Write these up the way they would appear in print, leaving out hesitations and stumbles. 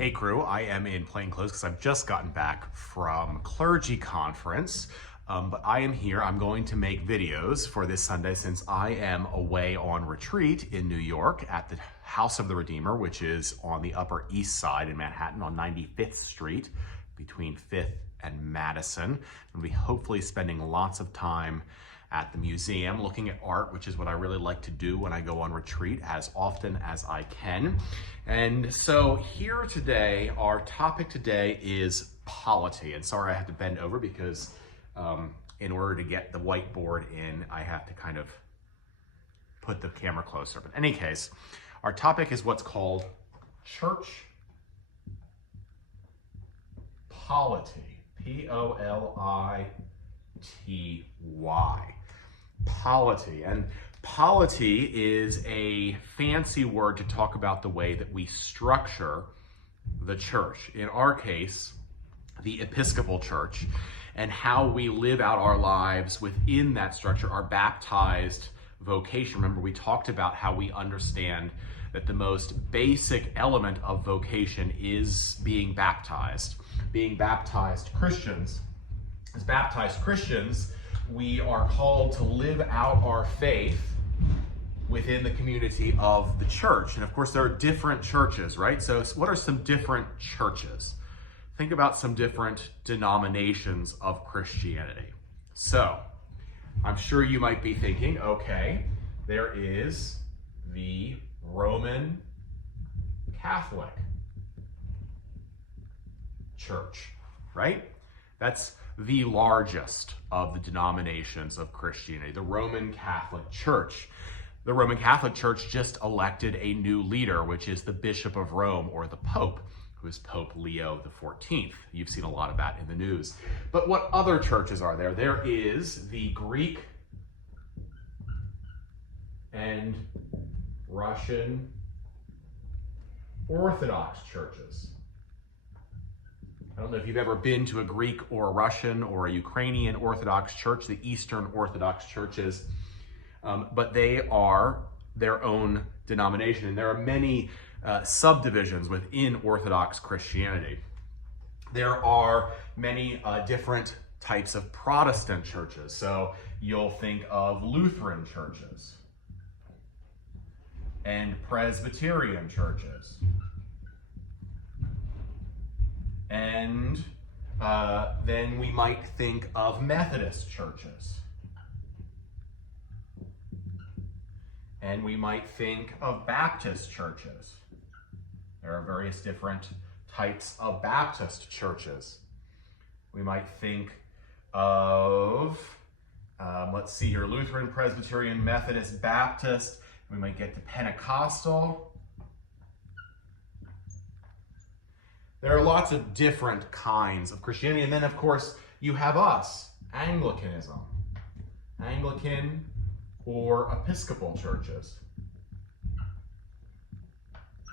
Hey crew, I am in plain clothes because I've just gotten back from clergy conference, but I am here. I'm going to make videos for this Sunday since I am away on retreat in New York at the House of the Redeemer, which is on the Upper East Side in Manhattan on 95th Street between 5th and Madison. I'll be hopefully spending lots of time at the museum looking at art, which is what I really like to do when I go on retreat as often as I can. And so here today, our topic today is polity. And sorry I have to bend over because in order to get the whiteboard in, I have to kind of put the camera closer. But in any case, our topic is what's called church polity, P-O-L-I-T-Y. Polity. And polity is a fancy word to talk about the way that we structure the church. In our case, the Episcopal Church, and how we live out our lives within that structure, our baptized vocation. Remember, we talked about how we understand that the most basic element of vocation is being baptized. Being baptized Christians. As baptized Christians, we are called to live out our faith within the community of the church. And of course, there are different churches, right? So what are some different churches? Think about some different denominations of Christianity. So I'm sure you might be thinking, okay, there is the Roman Catholic Church, right? That's the largest of the denominations of Christianity, the Roman Catholic Church. The Roman Catholic Church just elected a new leader, which is the Bishop of Rome, or the Pope, who is Pope Leo XIV. You've seen a lot of that in the news. But what other churches are there? There is the Greek and Russian Orthodox churches. I don't know if you've ever been to a Greek or a Russian or a Ukrainian Orthodox church, the Eastern Orthodox churches, but they are their own denomination. And there are many subdivisions within Orthodox Christianity. There are many different types of Protestant churches. So you'll think of Lutheran churches and Presbyterian churches. And then we might think of Methodist churches. And we might think of Baptist churches. There are various different types of Baptist churches. We might think of, let's see here, Lutheran, Presbyterian, Methodist, Baptist. We might get to Pentecostal. There are lots of different kinds of Christianity. And then, of course, you have us, Anglicanism. Anglican or Episcopal churches.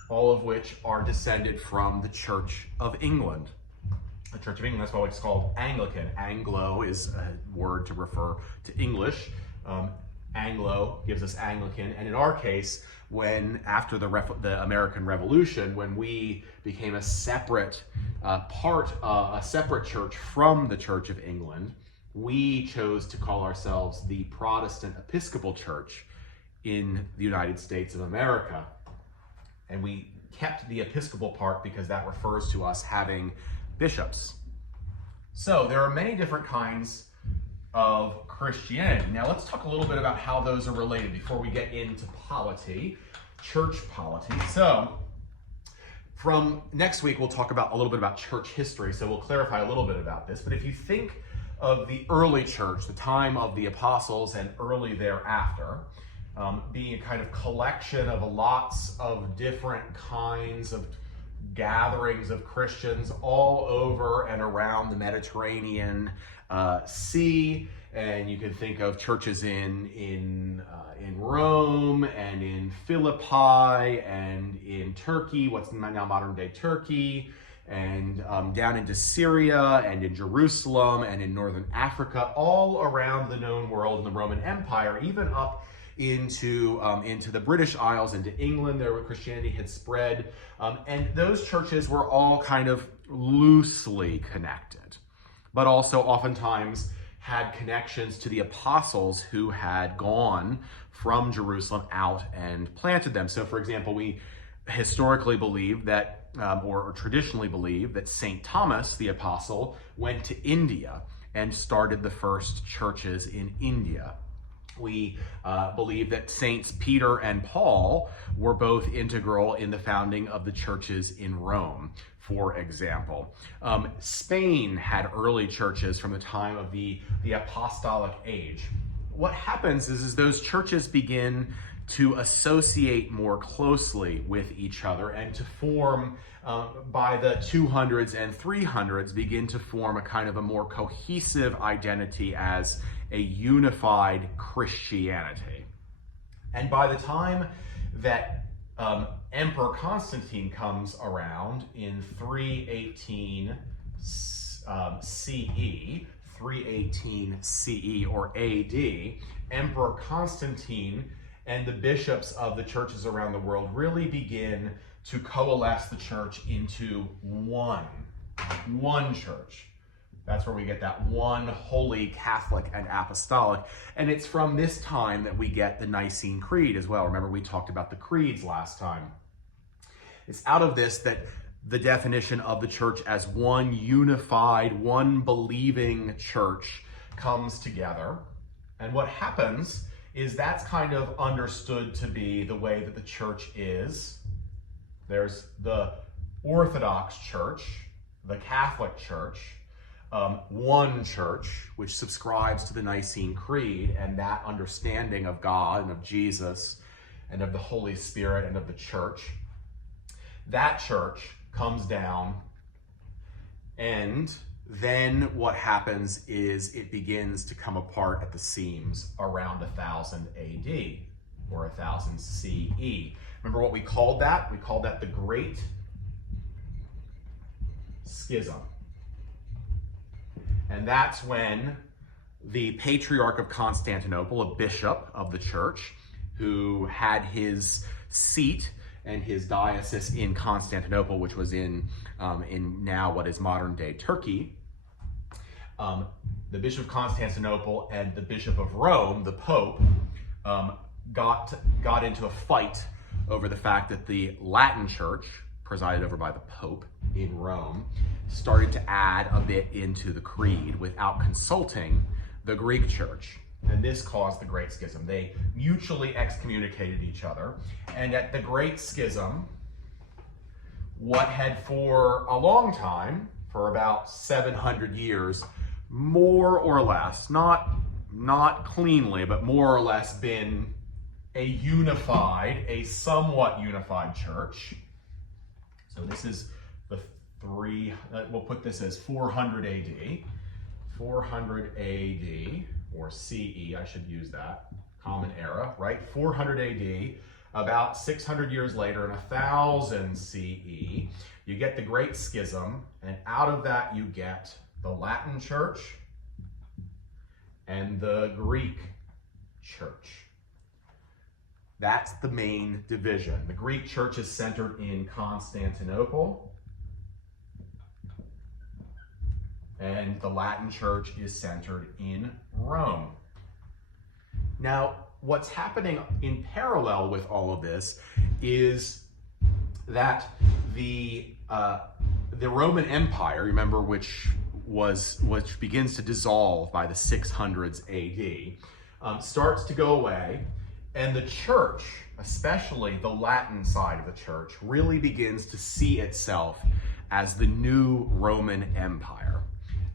All of which are descended from the Church of England. The Church of England, that's why it's called Anglican. Anglo is a word to refer to English. Anglo gives us Anglican. And in our case, when after the American Revolution, when we became a separate a separate church from the Church of England, we chose to call ourselves the Protestant Episcopal Church in the United States of America. And we kept the Episcopal part because that refers to us having bishops. So there are many different kinds of Christianity. Now let's talk a little bit about how those are related before we get into polity, church polity. So from next week, we'll talk about a little bit about church history, so we'll clarify a little bit about this. But if you think of the early church, the time of the apostles and early thereafter, being a kind of collection of lots of different kinds of gatherings of Christians all over and around the Mediterranean Sea, and you can think of churches in Rome and in Philippi and in Turkey, what's now modern day Turkey, and down into Syria and in Jerusalem and in northern Africa, all around the known world in the Roman Empire, even up into the British Isles, into England, where Christianity had spread. And those churches were all kind of loosely connected, but also oftentimes had connections to the apostles who had gone from Jerusalem out and planted them. So, for example, we historically believe that, or traditionally believe that St. Thomas, the apostle, went to India and started the first churches in India. We believe that Saints Peter and Paul were both integral in the founding of the churches in Rome, for example. Spain had early churches from the time of the apostolic age. What happens is those churches begin to associate more closely with each other and to form, by the 200s and 300s, begin to form a kind of a more cohesive identity as a unified Christianity. And by the time that Emperor Constantine comes around in 318 CE, 318 CE or AD, Emperor Constantine and the bishops of the churches around the world really begin to coalesce the church into one church. That's where we get that one holy Catholic and apostolic. And it's from this time that we get the Nicene Creed as well. Remember, we talked about the creeds last time. It's out of this that the definition of the church as one unified, one believing church comes together. And what happens is that's kind of understood to be the way that the church is. There's the Orthodox Church, the Catholic Church, one church, which subscribes to the Nicene Creed and that understanding of God and of Jesus and of the Holy Spirit and of the church. That church comes down, and then what happens is it begins to come apart at the seams around 1000 AD or 1000 CE. Remember what we called that? We called that the Great Schism. And that's when the Patriarch of Constantinople, a bishop of the church, who had his seat and his diocese in Constantinople, which was in now what is modern-day Turkey, the Bishop of Constantinople and the Bishop of Rome, the Pope, got into a fight over the fact that the Latin Church, presided over by the Pope in Rome, started to add a bit into the creed without consulting the Greek Church. And this caused the Great Schism. They mutually excommunicated each other. And at the Great Schism, what had for a long time, for about 700 years, more or less, not cleanly, but more or less been a somewhat unified church. So this is we'll put this as 400 AD. 400 AD, or CE, I should use that, Common Era, right? 400 AD, about 600 years later in 1000 CE, you get the Great Schism, and out of that you get the Latin Church and the Greek Church. That's the main division. The Greek Church is centered in Constantinople, and the Latin Church is centered in Rome. Now, what's happening in parallel with all of this is that the Roman Empire, remember, which begins to dissolve by the 600s AD, starts to go away, and the church, especially the Latin side of the church, really begins to see itself as the new Roman Empire.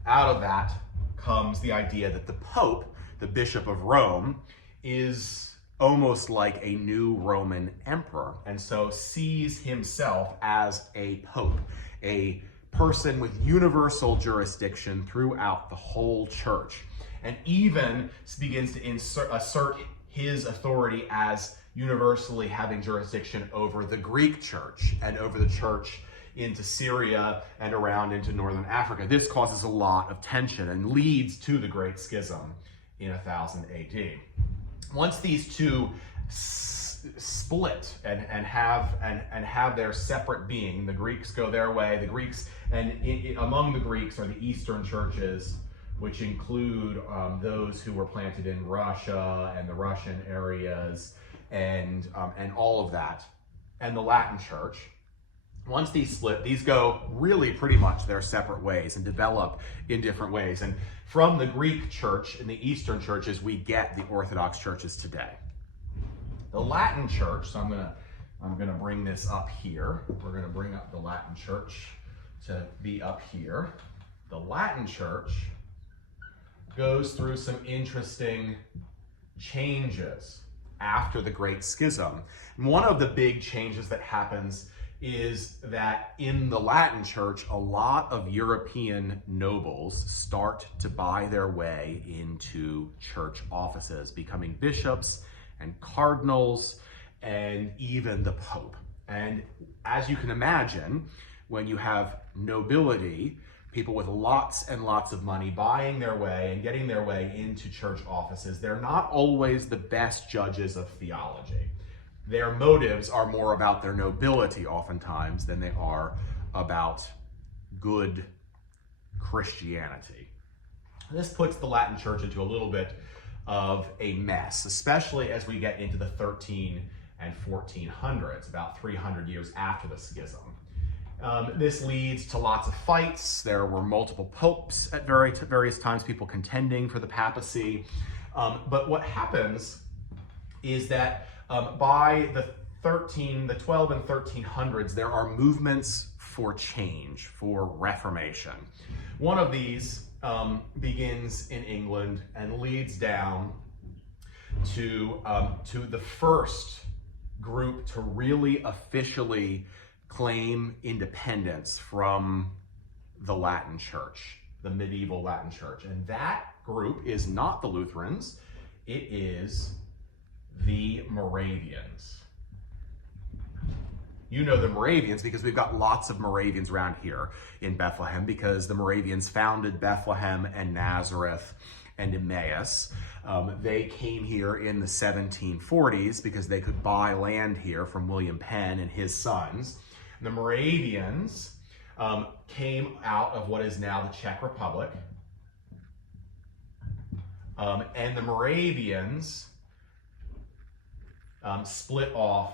Out of that comes the idea that the Pope, the Bishop of Rome, is almost like a new Roman emperor, and so sees himself as a pope, a person with universal jurisdiction throughout the whole church, and even begins to assert his authority as universally having jurisdiction over the Greek church and over the church into Syria and around into northern Africa. This causes a lot of tension and leads to the Great Schism in 1000 AD. Once these two split and have their separate being, the Greeks go their way. The Greeks, and among the Greeks are the Eastern churches, which include those who were planted in Russia and the Russian areas, and all of that, and the Latin Church. Once these split, these go really pretty much their separate ways and develop in different ways. And from the Greek church and the Eastern churches, we get the Orthodox churches today. The Latin Church, so I'm gonna bring this up here. We're gonna bring up the Latin Church to be up here. The Latin Church goes through some interesting changes after the Great Schism. And one of the big changes that happens is that in the Latin Church, a lot of European nobles start to buy their way into church offices, becoming bishops and cardinals and even the Pope. And as you can imagine, when you have nobility, people with lots and lots of money buying their way and getting their way into church offices, they're not always the best judges of theology. Their motives are more about their nobility oftentimes than they are about good Christianity. This puts the Latin Church into a little bit of a mess, especially as we get into the 13 and 1400s, about 300 years after the schism. This leads to lots of fights. There were multiple popes at various times, people contending for the papacy. But what happens is that by the 12 and 1300s, there are movements for change, for reformation. One of these begins in England and leads down to the first group to really officially claim independence from the Latin Church, the medieval Latin Church. And that group is not the Lutherans, it is the Moravians. You know the Moravians because we've got lots of Moravians around here in Bethlehem, because the Moravians founded Bethlehem and Nazareth and Emmaus. They came here in the 1740s because they could buy land here from William Penn and his sons. The Moravians came out of what is now the Czech Republic. And the Moravians split off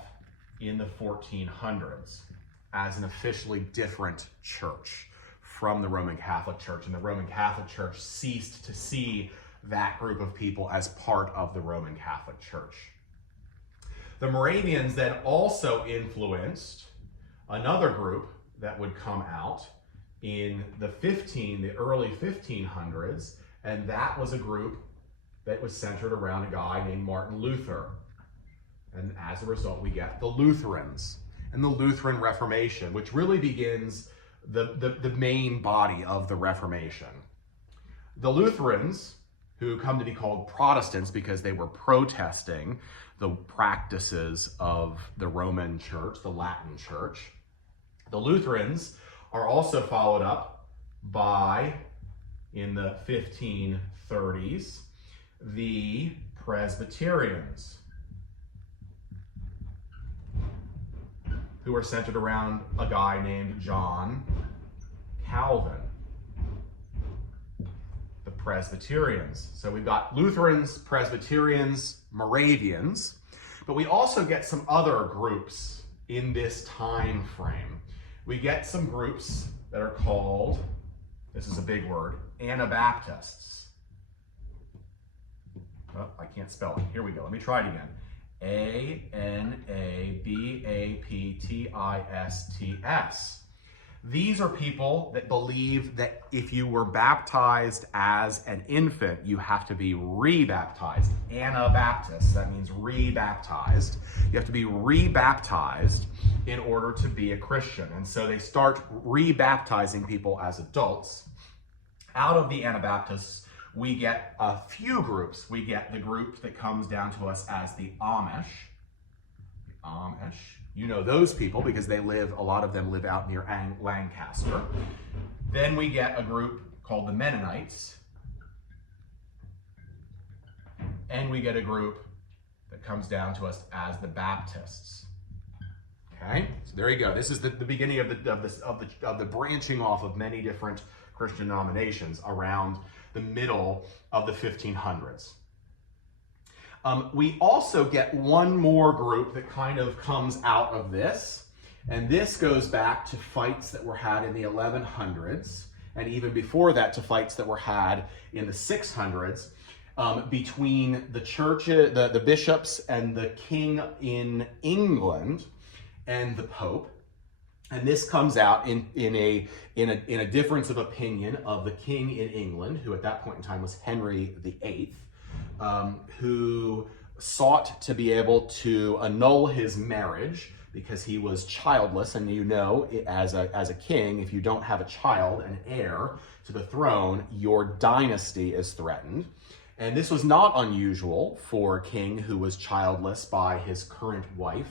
in the 1400s as an officially different church from the Roman Catholic Church. And the Roman Catholic Church ceased to see that group of people as part of the Roman Catholic Church. The Moravians then also influenced another group that would come out in the early 1500s, and that was a group that was centered around a guy named Martin Luther. And as a result, we get the Lutherans and the Lutheran Reformation, which really begins the main body of the Reformation. The Lutherans, who come to be called Protestants because they were protesting the practices of the Roman Church, the Latin Church. The Lutherans are also followed up by, in the 1530s, the Presbyterians, who are centered around a guy named John Calvin. The Presbyterians. So we've got Lutherans, Presbyterians, Moravians, but we also get some other groups in this time frame. We get some groups that are called, this is a big word, Anabaptists. Oh, I can't spell it. Here we go. Let me try it again. Anabaptists. These are people that believe that if you were baptized as an infant, you have to be rebaptized. Anabaptists, that means rebaptized. You have to be rebaptized in order to be a Christian. And so they start rebaptizing people as adults. Out of the Anabaptists, we get a few groups. We get the group that comes down to us as the Amish. The Amish. You know those people because a lot of them live out near Lancaster. Then we get a group called the Mennonites. And we get a group that comes down to us as the Baptists. Okay, so there you go. This is the beginning of the branching off of many different Christian denominations around the middle of the 1500s. We also get one more group that kind of comes out of this, and this goes back to fights that were had in the 1100s, and even before that to fights that were had in the 600s between the church, the bishops and the king in England and the Pope. And this comes out in a difference of opinion of the king in England, who at that point in time was Henry VIII, who sought to be able to annul his marriage because he was childless. And you know, as a king, if you don't have a child, an heir to the throne, your dynasty is threatened. And this was not unusual for a king who was childless by his current wife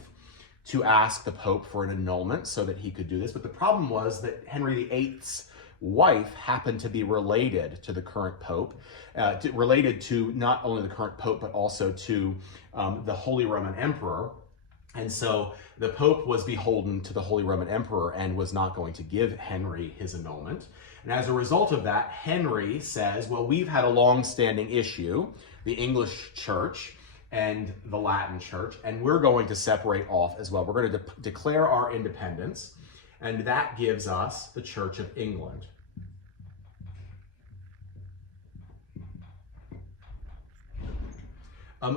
to ask the Pope for an annulment so that he could do this. But the problem was that Henry VIII's wife happened to be related to the current Pope, related to not only the current Pope, but also to the Holy Roman Emperor. And so the Pope was beholden to the Holy Roman Emperor and was not going to give Henry his annulment. And as a result of that, Henry says, well, we've had a long-standing issue, the English Church and the Latin Church, and we're going to separate off as well. We're going to declare our independence, and that gives us the Church of England.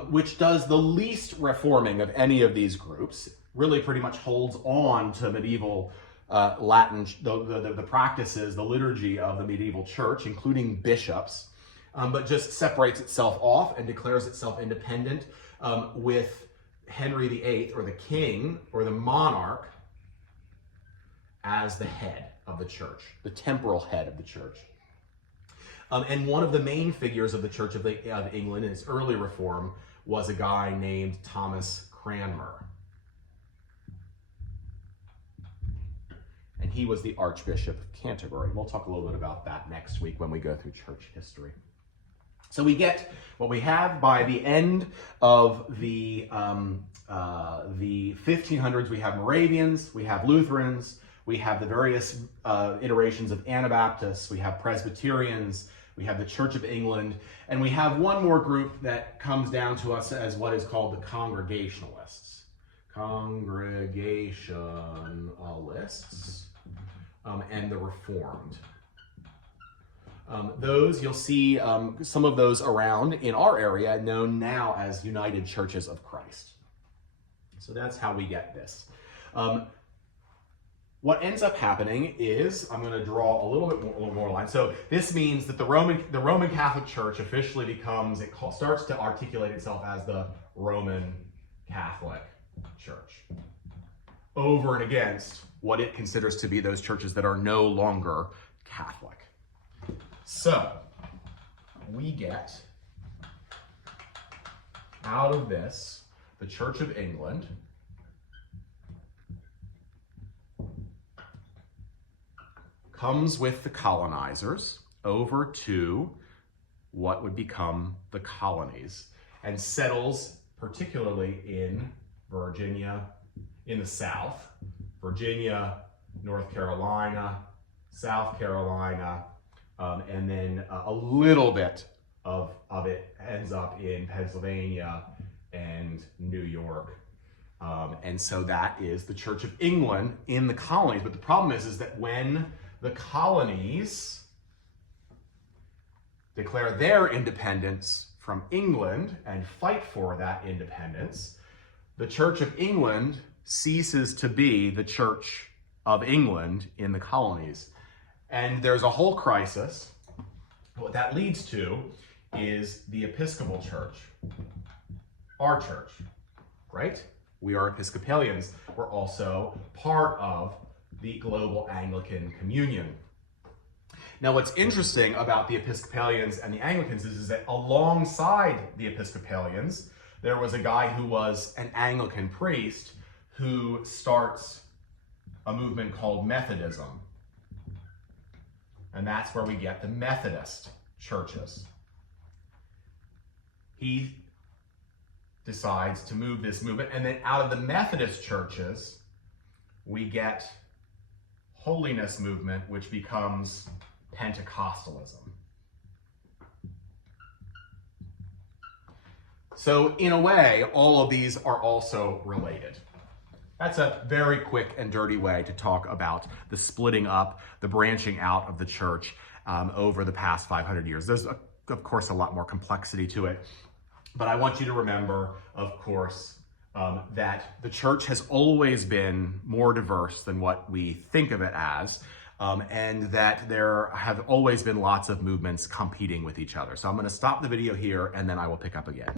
Which does the least reforming of any of these groups, really pretty much holds on to medieval Latin, the practices, the liturgy of the medieval church, including bishops, but just separates itself off and declares itself independent with Henry VIII, or the king, or the monarch, as the head of the church, the temporal head of the church. And one of the main figures of the Church of England in its early reform was a guy named Thomas Cranmer. And he was the Archbishop of Canterbury. We'll talk a little bit about that next week when we go through church history. So we get what we have by the end of the 1500s. We have Moravians, we have Lutherans, we have the various iterations of Anabaptists, we have Presbyterians, we have the Church of England, and we have one more group that comes down to us as what is called the Congregationalists. And the Reformed. Those, you'll see some of those around in our area, known now as United Churches of Christ. So that's how we get this. What ends up happening is, I'm going to draw a little more line. So this means that the Roman Catholic Church officially becomes, starts to articulate itself as the Roman Catholic Church, over and against what it considers to be those churches that are no longer Catholic. So we get out of this the Church of England, comes with the colonizers over to what would become the colonies, and settles particularly in Virginia, in the South, Virginia, North Carolina, South Carolina, and then a little bit of it ends up in Pennsylvania and New York. And so that is the Church of England in the colonies. But the problem is that when the colonies declare their independence from England and fight for that independence, the Church of England ceases to be the Church of England in the colonies. And there's a whole crisis. What that leads to is the Episcopal Church, our church, right? We are Episcopalians. We're also part of the global Anglican communion. Now, what's interesting about the Episcopalians and the Anglicans is that alongside the Episcopalians, there was a guy who was an Anglican priest who starts a movement called Methodism. And that's where we get the Methodist churches. He decides to move this movement. And then out of the Methodist churches, we get holiness movement, which becomes Pentecostalism. So in a way, all of these are also related. That's a very quick and dirty way to talk about the splitting up, the branching out of the church over the past 500 years. There's, of course, a lot more complexity to it. But I want you to remember, of course, that the church has always been more diverse than what we think of it as, and that there have always been lots of movements competing with each other. So I'm going to stop the video here, and then I will pick up again.